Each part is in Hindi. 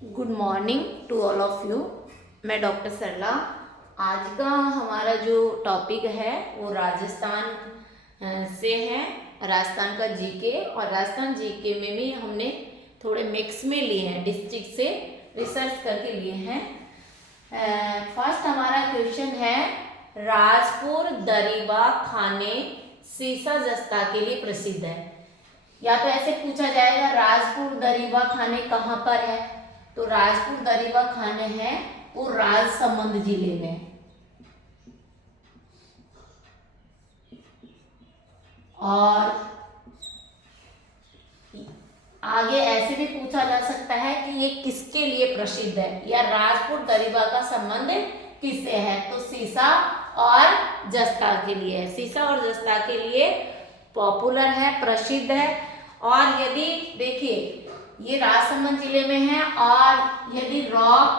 Good morning to all of you. मैं डॉक्टर सरला। आज का हमारा जो टॉपिक है वो राजस्थान से है। राजस्थान का जीके, और राजस्थान जीके में भी हमने थोड़े मिक्स में लिए हैं, डिस्ट्रिक्ट से रिसर्च करके लिए हैं। फर्स्ट हमारा क्वेश्चन है, राजपुर दरीबा खाने सीसा जस्ता के लिए प्रसिद्ध है। या तो ऐसे पूछा जाएगा, राजपुर दरीबा खाने कहाँ पर है? तो राजपुर दरीबा खाने हैं वो राजसमंद जिले में। और आगे ऐसे भी पूछा जा सकता है कि ये किसके लिए प्रसिद्ध है, या राजपुर दरीबा का संबंध किससे है? तो सीसा और जस्ता के लिए है। सीसा और जस्ता के लिए पॉपुलर है, प्रसिद्ध है। और यदि देखिए ये राजसमंद जिले में है, और यदि रॉक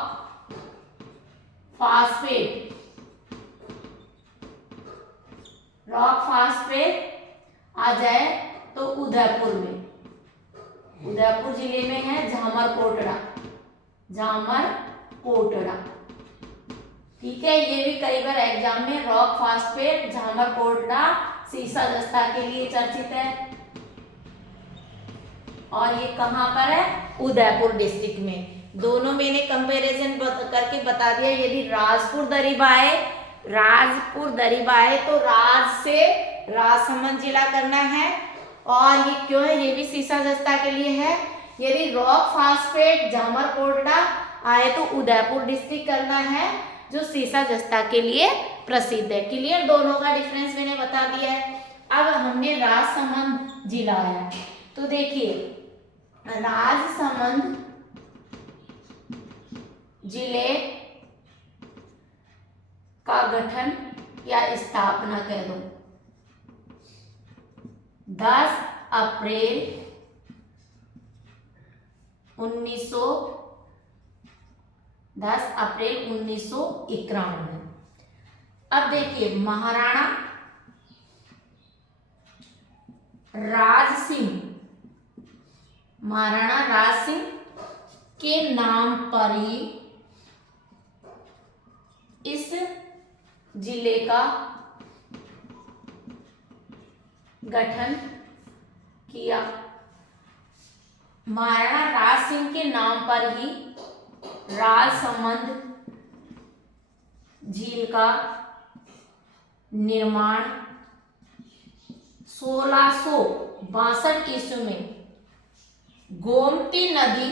फास्फेट आ जाए तो उदयपुर में, उदयपुर जिले में है झामरकोटड़ा। ठीक है, ये भी कई बार एग्जाम में रॉक फास्फेट झामरकोटड़ा सीसा जस्ता के लिए चर्चित है। और ये कहाँ पर है? उदयपुर डिस्ट्रिक्ट में। दोनों मैंने कंपैरिजन करके बता दिया। यदि राजपुर दरीबा है तो राज से राजसमंद जिला करना है, और ये क्यों है? ये भी सीसा जस्ता के लिए है। यदि रॉक फास्फेट झामरकोटड़ा आए तो उदयपुर डिस्ट्रिक्ट करना है, जो सीसा जस्ता के लिए प्रसिद्ध है। क्लियर? दोनों का डिफरेंस मैंने बता दिया है। अब हमने राजसमंद जिला आया, तो देखिए राजसमंद जिले का गठन या स्थापना कह दो 10 अप्रैल 1991। अब देखिए महाराणा राज सिंह के नाम पर ही इस जिले का गठन किया। महाराणा राज सिंह के नाम पर ही राजसमंद झील का निर्माण 1662 ईस्वी में गोमती नदी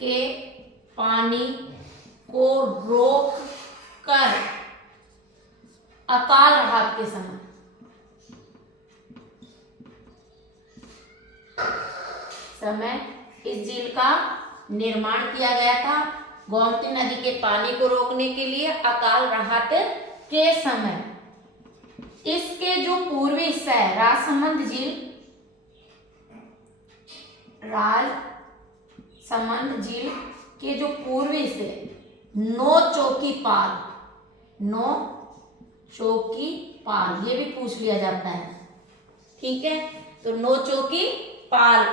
के पानी को रोक कर अकाल राहत के समय इस झील का निर्माण किया गया था। गोमती नदी के पानी को रोकने के लिए अकाल राहत के समय इसके जो पूर्वी हिस्सा है राजसमंद झील के जो पूर्वी हिस्से नौ चौकी पाल, ये भी पूछ लिया जाता है। ठीक है, तो नौ चौकी पाल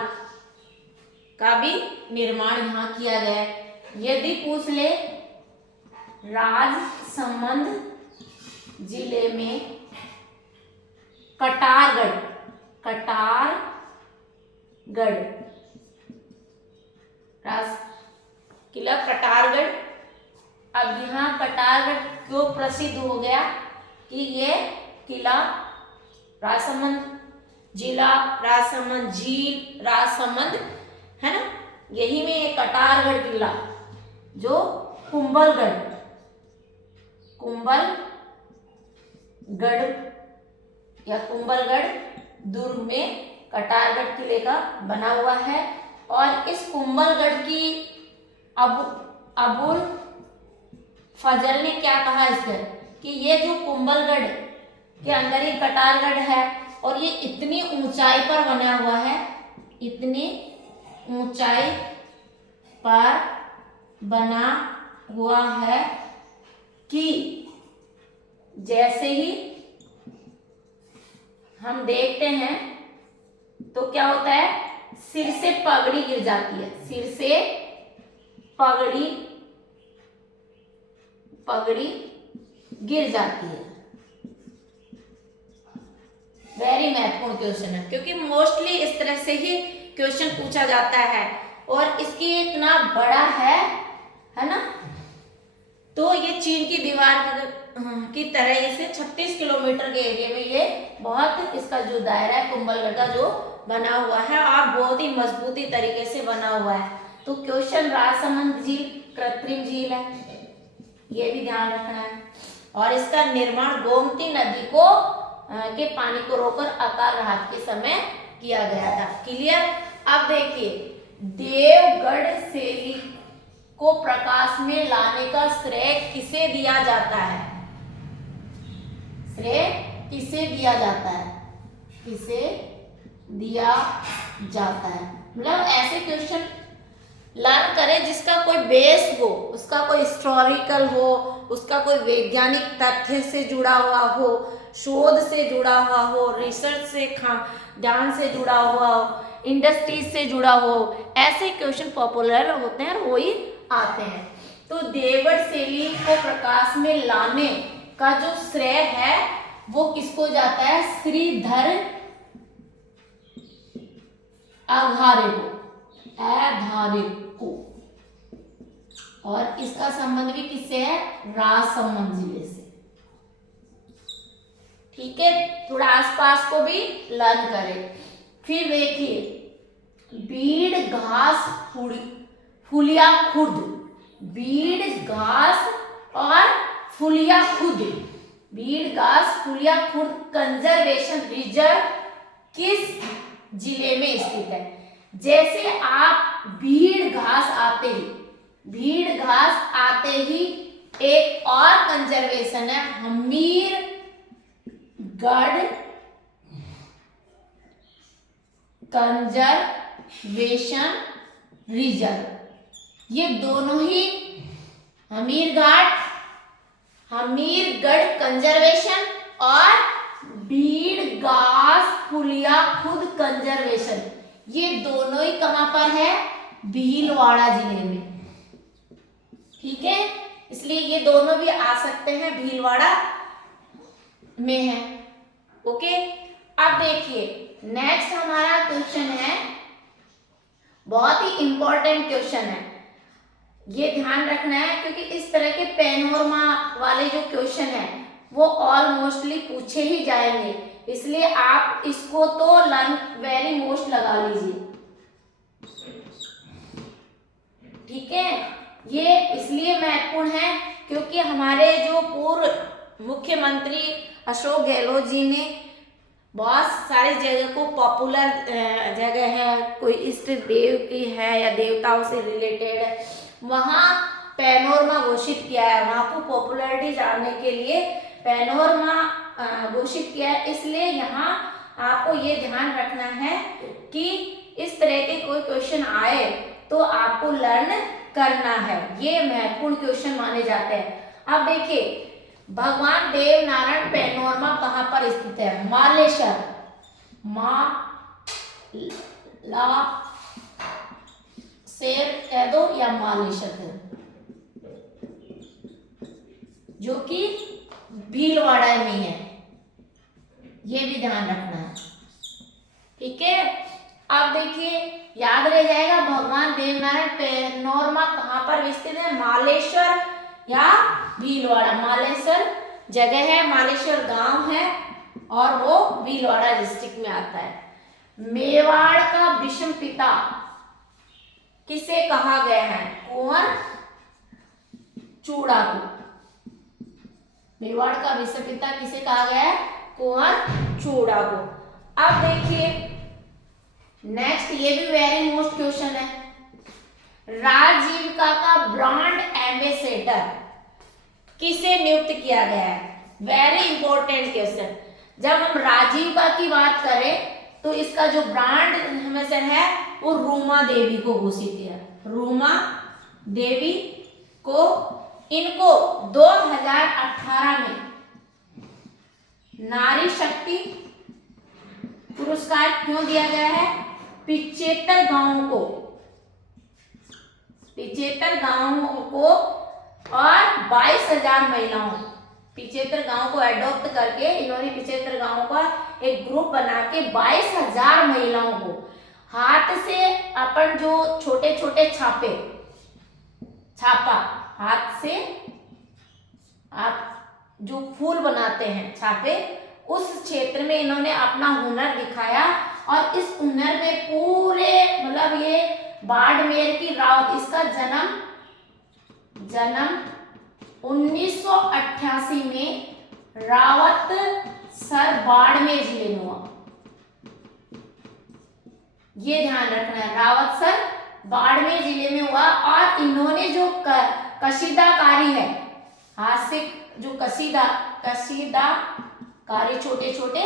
का भी निर्माण यहाँ किया गया है। यदि पूछ ले राजसमंद जिले में कटारगढ़ किला कटारगढ़। अब यहाँ कटारगढ़ क्यों प्रसिद्ध हो गया? कि ये किला राजसमंद जिला, राजसमंद झील, राजसमंद है ना, यही में एक कटारगढ़ किला जो कुंभलगढ़ या कुंभलगढ़ दुर्ग में कटारगढ़ किले का बना हुआ है। और इस कुंभलगढ़ की अबुल फजल ने क्या कहा इससे, कि ये जो कुंभलगढ़ के अंदर ही कटारगढ़ है, और ये इतनी ऊंचाई पर बना हुआ है, इतनी ऊंचाई पर बना हुआ है कि जैसे ही हम देखते हैं तो क्या होता है, सिर से पगड़ी गिर जाती है, सिर से पगड़ी गिर जाती है। वेरी महत्वपूर्ण क्वेश्चन है, क्योंकि मोस्टली इस तरह से ही क्वेश्चन पूछा जाता है और इसकी इतना बड़ा है ना। तो ये चीन की दीवार की तरह इसे 36 किलोमीटर के एरिया में ये बहुत इसका जो दायरा है कुंभलगढ़ का जो बना हुआ है और बहुत ही मजबूती तरीके से बना हुआ है। तो क्वेश्चन राजसमंद झील कृत्रिम झील है, ये भी ध्यान रखना है। और इसका निर्माण गोमती नदी को के पानी को रोककर अकाल राहत के समय किया गया था। क्लियर। अब देखिए, देवगढ़ शैली को प्रकाश में लाने का श्रेय किसे दिया जाता है? श्रेय किसे दिया जाता है? किसे दिया जाता है? मतलब ऐसे क्वेश्चन लर्न करें जिसका कोई बेस हो, उसका कोई हिस्टोरिकल हो, उसका कोई वैज्ञानिक तथ्य से जुड़ा हुआ हो, शोध से जुड़ा हुआ हो, रिसर्च से ध्यान से जुड़ा हुआ हो, इंडस्ट्रीज से जुड़ा हो। ऐसे क्वेश्चन पॉपुलर होते हैं और वही आते हैं। तो देवगढ़ शैली को प्रकाश में लाने का जो श्रेय है वो किसको जाता है? श्रीधर अघारे को। और इसका संबंध भी किससे है? राजसमंद जिले से। ठीक है, थोड़ा आसपास को भी लर्न करें। फिर देखिए, बीड़ घास फुलिया खुर्द, बीड़ घास और फुलिया खुर्द, बीड़ घास फुलिया खुर्द कंजर्वेशन रिजर्व किस जिले में स्थित है? जैसे आप भीड़ घास आते ही एक और कंजर्वेशन है हमीरगढ़ कंजर्वेशन रिजर्व। ये दोनों ही हमीरगढ़ कंजर्वेशन और बीड़ घास फुलिया खुर्द कंजर्वेशन, ये दोनों ही कहां पर है? भीलवाड़ा जिले में। ठीक है, इसलिए ये दोनों भी आ सकते हैं, भीलवाड़ा में है। ओके, अब देखिए नेक्स्ट हमारा क्वेश्चन है, बहुत ही इंपॉर्टेंट क्वेश्चन है, ये ध्यान रखना है क्योंकि इस तरह के पैनोरमा वाले जो क्वेश्चन है वो ऑलमोस्टली पूछे ही जाएंगे, इसलिए आप इसको तो लर्न वेरी मोस्ट लगा लीजिए। ठीक है, ये इसलिए महत्वपूर्ण है क्योंकि हमारे जो पूर्व मुख्यमंत्री अशोक गहलोत जी ने बहुत सारी जगह को पॉपुलर जगह है, कोई इष्ट देव की है या देवताओं से रिलेटेड है, वहाँ पैनोरमा घोषित किया है। वहाँ को पॉपुलैरिटी जानने के लिए पैनोरमा घोषित किया है। इसलिए यहाँ आपको ये ध्यान रखना है कि इस तरह के कोई क्वेश्चन आए तो आपको लर्न करना है, ये महत्वपूर्ण क्वेश्चन माने जाते हैं। अब देखिए, भगवान देवनारायण पैनोरमा कहाँ पर स्थित है? मालेश्वर, शेर कह दो या मालेश्वर, जो कि भीलवाड़ा में है, ये भी ध्यान रखना है। ठीक है, अब देखिए याद रह जाएगा भगवान देवनारायण पैनोरमा कहाँ पर स्थित है? मालेश्वर या भीलवाड़ा। मालेश्वर जगह है, मालेश्वर गांव है और वो भीलवाड़ा डिस्ट्रिक्ट में आता है। मेवाड़ का विषम पिता किसे कहा गया है? कुंवर चूड़ा को। मेवाड़ का विषम पिता किसे कहा गया है? कुंवर चूड़ा को। अब देखिए नेक्स्ट, ये भी वेरी मोस्ट क्वेश्चन है, राजीविका का ब्रांड एम्बेसडर किसे नियुक्त किया गया है? Very important question. जब हम राजीविका की बात करें तो इसका जो ब्रांड एम्बेसडर है वो रूमा देवी को घोषित किया। रूमा देवी को, इनको 2018 में नारी शक्ति पुरस्कार क्यों दिया गया है? 75 गांवों को, 75 गांवों को और 22,000 महिलाओं, 75 गांवों को एडॉप्ट करके इन्होंने 75 गांवों का एक ग्रुप बना के 22,000 महिलाओं को हाथ से अपन जो छोटे छोटे छापा हाथ से आप जो फूल बनाते हैं छापे, उस क्षेत्र में इन्होंने अपना हुनर दिखाया। और इस हुनर में पूरे मतलब ये बाड़मेर की रावत, इसका जन्म 1988 में रावत सर बाड़मेर जिले में हुआ। ये ध्यान रखना है, रावत सर बाड़मेर जिले में हुआ। और इन्होंने जो कशीदाकारी है, हाथ से जो कशीदाकारी छोटे छोटे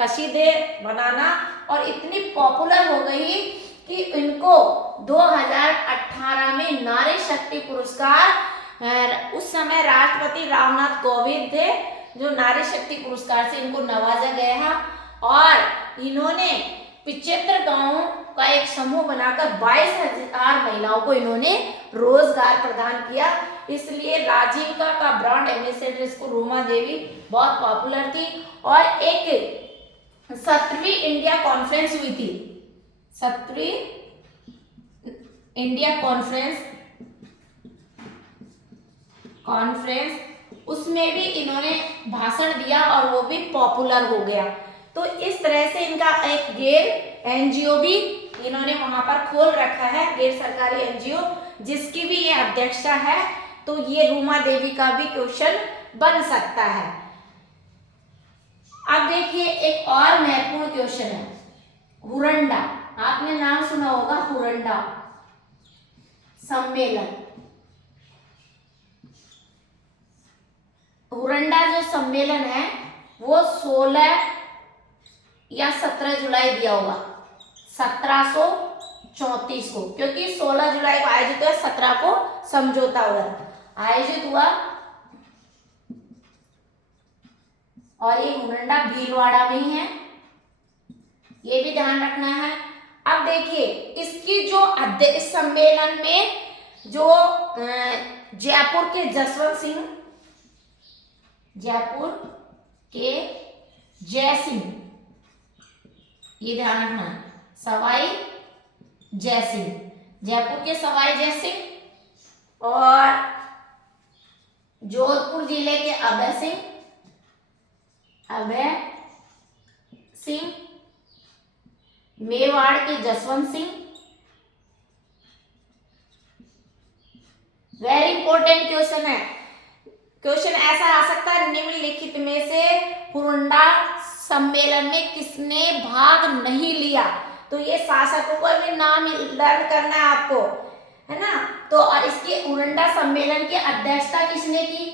कशीदे बनाना, और इतनी पॉपुलर हो गई कि इनको 2018 में नारी शक्ति पुरस्कार, उस समय राष्ट्रपति रामनाथ कोविंद थे, जो नारी शक्ति पुरस्कार से इनको नवाजा गया। और इन्होंने 75 गांवों का एक समूह बनाकर 22,000 महिलाओं को इन्होंने रोजगार प्रदान किया। इसलिए राजीविका का ब्रांड एम्बेसडर इसको रूमा देवी बहुत पॉपुलर थी। और एक 7वीं इंडिया कॉन्फ्रेंस हुई थी, 7वीं इंडिया कॉन्फ्रेंस, उसमें भी इन्होंने भाषण दिया और वो भी पॉपुलर हो गया। तो इस तरह से इनका एक गैर एनजीओ भी इन्होंने वहां पर खोल रखा है, गैर सरकारी एनजीओ, जिसकी भी ये अध्यक्षा है। तो ये रूमा देवी का भी क्वेश्चन बन सकता है। अब देखिए एक और महत्वपूर्ण क्वेश्चन है, हुरंडा। आपने नाम सुना होगा, हुरंडा सम्मेलन। हुरंडा जो सम्मेलन है वो 16 या 17 जुलाई दिया होगा, 1734 को, क्योंकि 16 जुलाई को आयोजित हुआ, 17 को समझौता हुआ आयोजित हुआ। और ये हुरंडा भीलवाड़ा में ही है, ये भी ध्यान रखना है। अब देखिए इसकी जो इस सम्मेलन में जो जयपुर के जय सिंह, ये ध्यान रखना, सवाई जय सिंह, जयपुर के सवाई जय सिंह, और जोधपुर जिले के अभय सिंह, मेवाड़ के Jaswant Singh. Very important question है, क्वेश्चन ऐसा आ सकता है, निम्नलिखित में से हुरंडा सम्मेलन में किसने भाग नहीं लिया। तो ये शासकों का भी नाम लर्न करना है आपको, है ना। तो और इसके हुरंडा सम्मेलन की अध्यक्षता किसने की,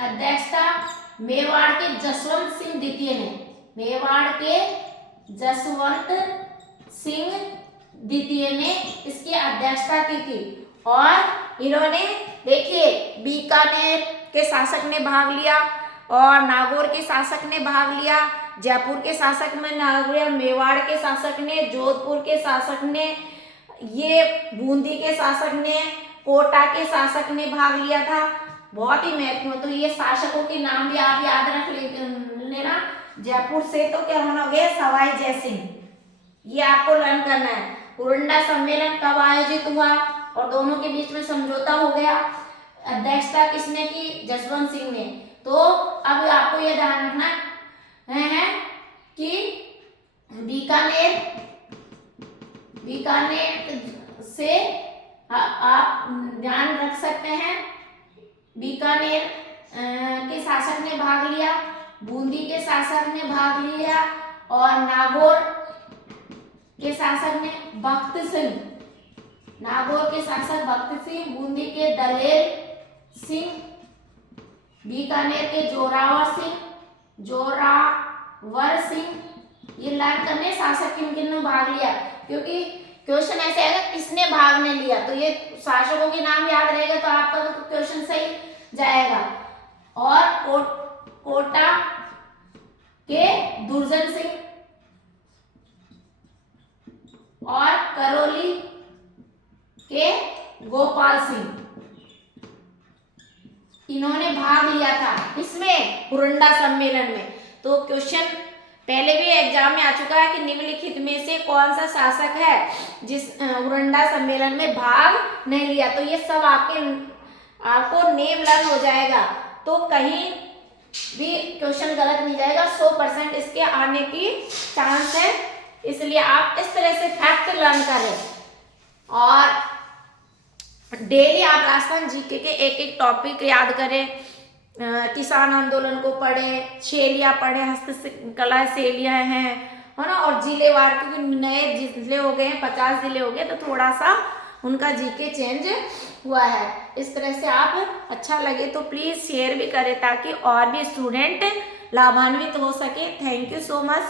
अध्यक्षता मेवाड़ के जसवंत सिंह द्वितीय ने, मेवाड़ के जसवंत सिंह द्वितीय ने इसकी अध्यक्षता की थी। और इन्होंने देखिए बीकानेर के शासक ने भाग लिया, और नागौर के शासक ने भाग लिया, जयपुर के शासक में नागौर, मेवाड़ के शासक ने, जोधपुर के शासक ने, ये बूंदी के शासक ने, कोटा के शासक ने भाग लिया था। बहुत ही महत्वपूर्ण। तो ये शासकों के नाम भी आप याद रख लेना। जयपुर से तो क्या होना हो गया, सवाई जय सिंह, ये आपको लर्न करना है। हुरंडा सम्मेलन कब आयोजित हुआ और दोनों के बीच में समझौता हो गया, अध्यक्षता किसने की, जसवंत सिंह ने। तो अब आपको यह ध्यान रखना है कि बीकानेर से आप ध्यान रख सकते हैं, बीकानेर के शासक ने भाग लिया, बूंदी के शासक ने भाग लिया, और नागौर के शासक ने भक्त सिंह, नागौर के शासक भक्त सिंह, बूंदी के दलेर सिंह, बीकानेर के जोरावर सिंह। ये लर्न करने शासक किन ने भाग लिया, क्योंकि क्वेश्चन ऐसे आएगा किसने भाग नहीं लिया, तो ये शासकों के नाम याद रहेगा तो आपका तो क्वेश्चन सही जाएगा। और कोटा के दुर्जन सिंह, और करौली के गोपाल सिंह, इन्होंने भाग लिया था इसमें हुरंडा सम्मेलन में। तो क्वेश्चन पहले भी एग्जाम में आ चुका है कि निम्नलिखित में से कौन सा शासक है जिस हुरंडा सम्मेलन में भाग नहीं लिया। तो ये सब आपको नेम लर्न हो जाएगा, तो कहीं भी क्वेश्चन गलत नहीं जाएगा। 100% इसके आने की चांस है, इसलिए आप इस तरह से फैक्ट लर्न करें और डेली आप राजस्थान जीके के एक एक टॉपिक याद करें। किसान आंदोलन को पढ़ें, शैलियाँ पढ़ें, हस्तकला शैलियाँ हैं, है ना। और जिलेवार, क्योंकि नए जिले हो गए हैं, 50 जिले हो गए, तो थोड़ा सा उनका जीके चेंज हुआ है। इस तरह से आप अच्छा लगे तो प्लीज़ शेयर भी करें ताकि और भी स्टूडेंट लाभान्वित हो सके। Thank you so much.